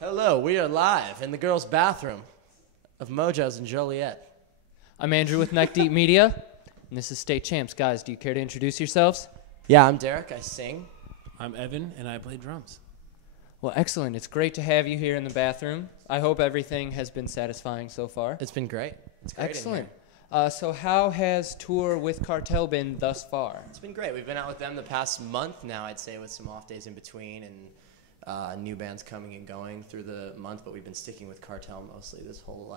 Hello, we are live in the girls' bathroom of Mojo's in Joliet. I'm Andrew with Neck Deep Media, and this is State Champs. Guys, do you care to introduce yourselves? Yeah, I'm Derek. I sing. I'm Evan, and I play drums. Well, excellent. It's great to have you here in the bathroom. I hope everything has been satisfying so far. It's been great. It's great. Excellent. So how has tour with Cartel been thus far? It's been great. We've been out with them the past month now, I'd say, with some off days in between and new bands coming and going through the month, but we've been sticking with Cartel mostly this whole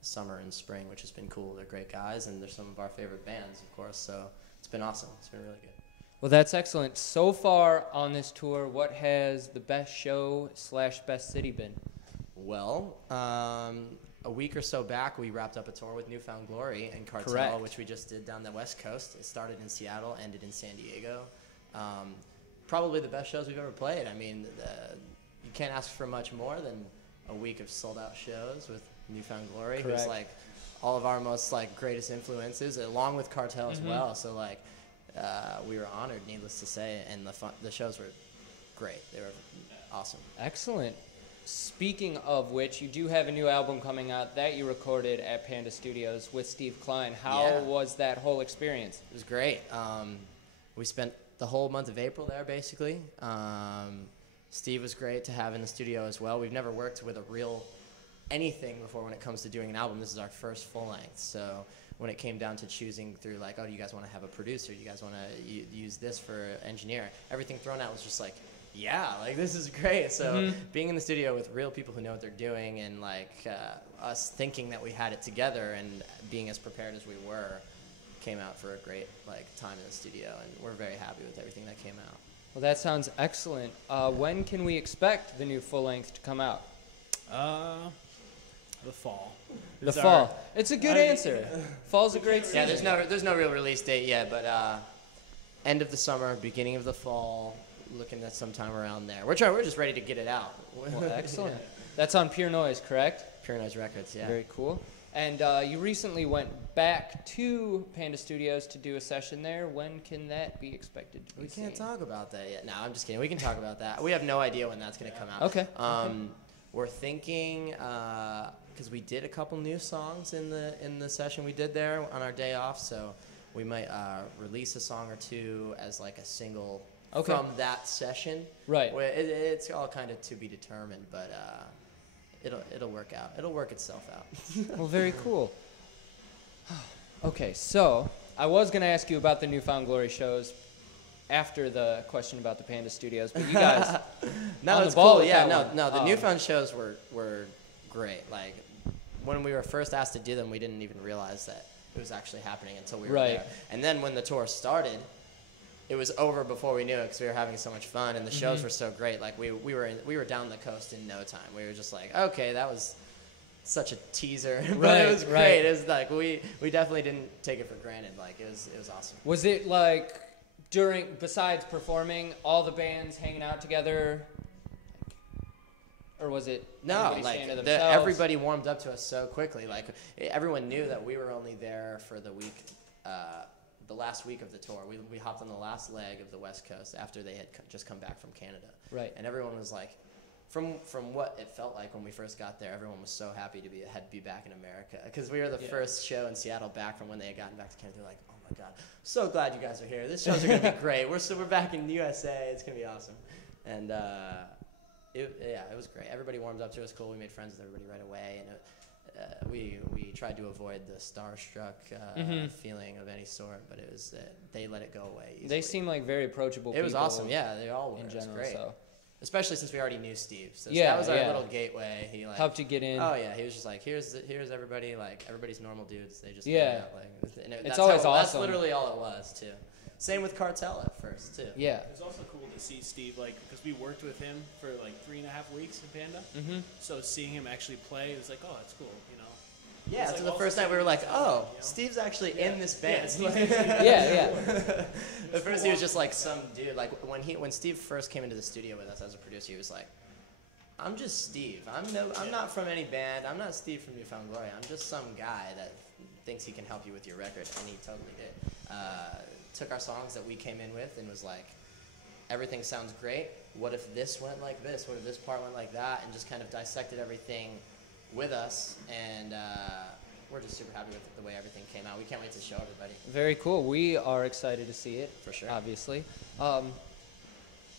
summer and spring, which has been cool. They're great guys, and they're some of our favorite bands, of course, so it's been awesome. It's been really good. Well, that's excellent. So far on this tour, what has the best show / best city been? Well, a week or so back, we wrapped up a tour with Newfound Glory and Cartel, Correct. which we just did down the West Coast. It started in Seattle, ended in San Diego. Probably the best shows we've ever played. I mean, you can't ask for much more than a week of sold-out shows with Newfound Glory, Correct. who's like all of our most like greatest influences, along with Cartel as well. So like, we were honored, needless to say, and the shows were great. They were awesome. Excellent. Speaking of which, you do have a new album coming out that you recorded at Panda Studios with Steve Klein. How was that whole experience? It was great. We spent the whole month of April there, basically. Steve was great to have in the studio as well. We've never worked with a real anything before when it comes to doing an album. This is our first full length. So when it came down to choosing through like, oh, do you guys want to have a producer? Do you guys want to use this for engineer? Everything thrown out was just like, yeah, like this is great. So being in the studio with real people who know what they're doing and like us thinking that we had it together and being as prepared as we were came out for a great like time in the studio, and we're very happy with everything that came out. Well, that sounds excellent. When can we expect the new full length to come out? The fall. The fall. It's a good answer. Fall's a great season. Yeah, there's no real release date yet, but end of the summer, beginning of the fall, looking at sometime around there. We're just ready to get it out. Well, excellent. That's on Pure Noise, correct? Pure Noise Records, yeah. Very cool. And you recently went back to Panda Studios to do a session there. When can that be expected to be We can't seen? talk about that yet. No, I'm just kidding. We can talk about that. We have no idea when that's going to come out. Okay. We're thinking, because we did a couple new songs in the session we did there on our day off, so we might release a song or two as like a single from that session. Right. It's all kind of to be determined, but it'll work out. It'll work itself out. Well, very cool. Okay, so I was going to ask you about the Newfound Glory shows after the question about the Panda Studios, but you guys No, it's cool. Yeah, no. The Newfound shows were great. Like when we were first asked to do them, we didn't even realize that it was actually happening until we were there. And then when the tour started, it was over before we knew it because we were having so much fun, and the shows were so great. Like we were down the coast in no time. We were just like, okay, that was such a teaser, but it was great. It was like we definitely didn't take it for granted. Like it was awesome. Was it like besides performing, all the bands hanging out together, or was it like everybody warmed up to us so quickly. Like everyone knew that we were only there for the week. The last week of the tour, we hopped on the last leg of the West Coast after they had just come back from Canada. Right. And everyone was like, from what it felt like when we first got there, everyone was so happy to be back in America because we were the first show in Seattle back from when they had gotten back to Canada. They're like, oh my God, so glad you guys are here. This shows are gonna be great. We're back in the USA. It's gonna be awesome. And it was great. Everybody warmed up to us. Cool. We made friends with everybody right away, and we tried to avoid the starstruck feeling of any sort, but it was they let it go away easily. They seem like very approachable people. It was awesome, yeah. They all were. In general, it was great. so. Especially since we already knew Steve. So yeah, that was our little gateway. He like helped you get in. Oh yeah, he was just like, here's everybody, like everybody's normal dudes. They just yeah. Out, like, it's always awesome. That's literally all it was too. Same with Cartel at first too. Yeah. It was also cool to see Steve, like, because we worked with him for like 3.5 weeks in Panda. So seeing him actually play, it was like, oh, that's cool, you know. Yeah, so the first night we were like, oh, Steve's actually in this band. Yeah. At first he was just like some dude. Like when Steve first came into the studio with us as a producer, he was like, I'm just Steve. I'm not from any band. I'm not Steve from Newfound Glory. I'm just some guy that thinks he can help you with your record, and he totally did. Took our songs that we came in with and was like, everything sounds great. What if this went like this? What if this part went like that? And just kind of dissected everything with us. And we're just super happy with the way everything came out. We can't wait to show everybody. Very cool. We are excited to see it. For sure. Obviously.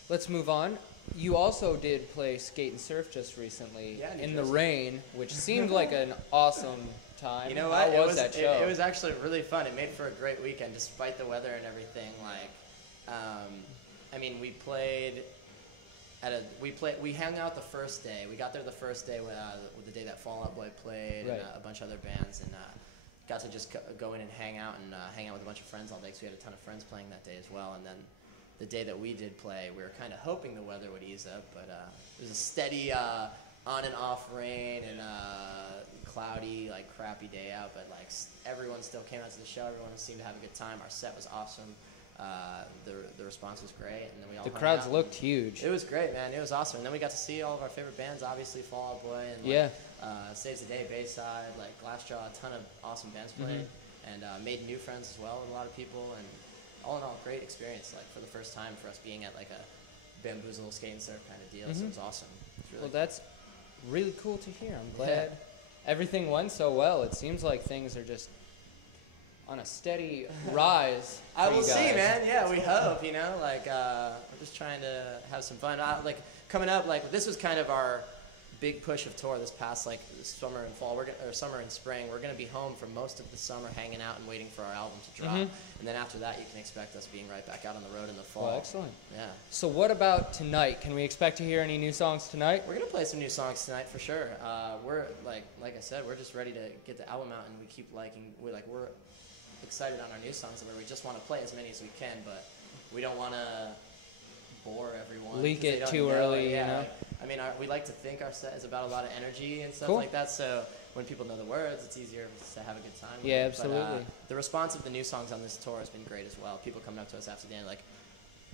Let's move on. You also did play Skate and Surf just recently in the rain, which seemed like an awesome time. You know what? How was that show? It was actually really fun. It made for a great weekend, despite the weather and everything. Like, I mean, we played we hung out the first day. We got there the first day with the day that Fall Out Boy played and a bunch of other bands, and got to just go in and hang out with a bunch of friends all day. Because we had a ton of friends playing that day as well. And then the day that we did play, we were kind of hoping the weather would ease up, but it was a steady on and off rain and cloudy, like crappy day out. But like everyone still came out to the show. Everyone seemed to have a good time. Our set was awesome. The response was great, and then we all the hung crowds out. looked huge. It was great, man. It was awesome. And then we got to see all of our favorite bands, obviously Fall Out Boy and Saves the Day, Bayside, like Glassjaw, a ton of awesome bands played, and made new friends as well with a lot of people. And all in all, great experience. Like for the first time for us being at like a Bamboozle Skate and Surf kind of deal. So it was awesome. It was really well, that's really cool to hear. I'm glad everything went so well. It seems like things are just on a steady rise. I will see, man. Yeah, we hope. You know, like we're just trying to have some fun. Like coming up, like this was kind of our big push of tour this past like summer and fall. Summer and spring. We're gonna be home for most of the summer, hanging out and waiting for our album to drop. And then after that, you can expect us being right back out on the road in the fall. Well, excellent. Yeah. So what about tonight? Can we expect to hear any new songs tonight? We're gonna play some new songs tonight for sure. We're like I said, we're just ready to get the album out, and we keep we're excited on our new songs where we just want to play as many as we can, but we don't want to bore everyone. Leak it too early, yeah, you know? Like, I mean, we like to think our set is about a lot of energy and stuff Cool. like that, so when people know the words, it's easier to have a good time. Yeah, with it. absolutely. But, the response of the new songs on this tour has been great as well. People coming up to us after the end like,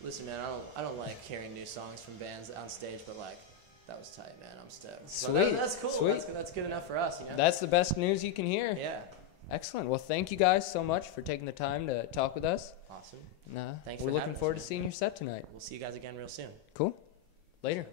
listen, man, I don't like hearing new songs from bands on stage, but like, that was tight, man. I'm stoked. Sweet. So that's cool. Sweet. That's good enough for us, you know? That's the best news you can hear. Yeah. Excellent. Well, thank you guys so much for taking the time to talk with us. Awesome. And, Thanks we're for looking having us, forward to man. seeing your set tonight. We'll see you guys again real soon. Cool. Later.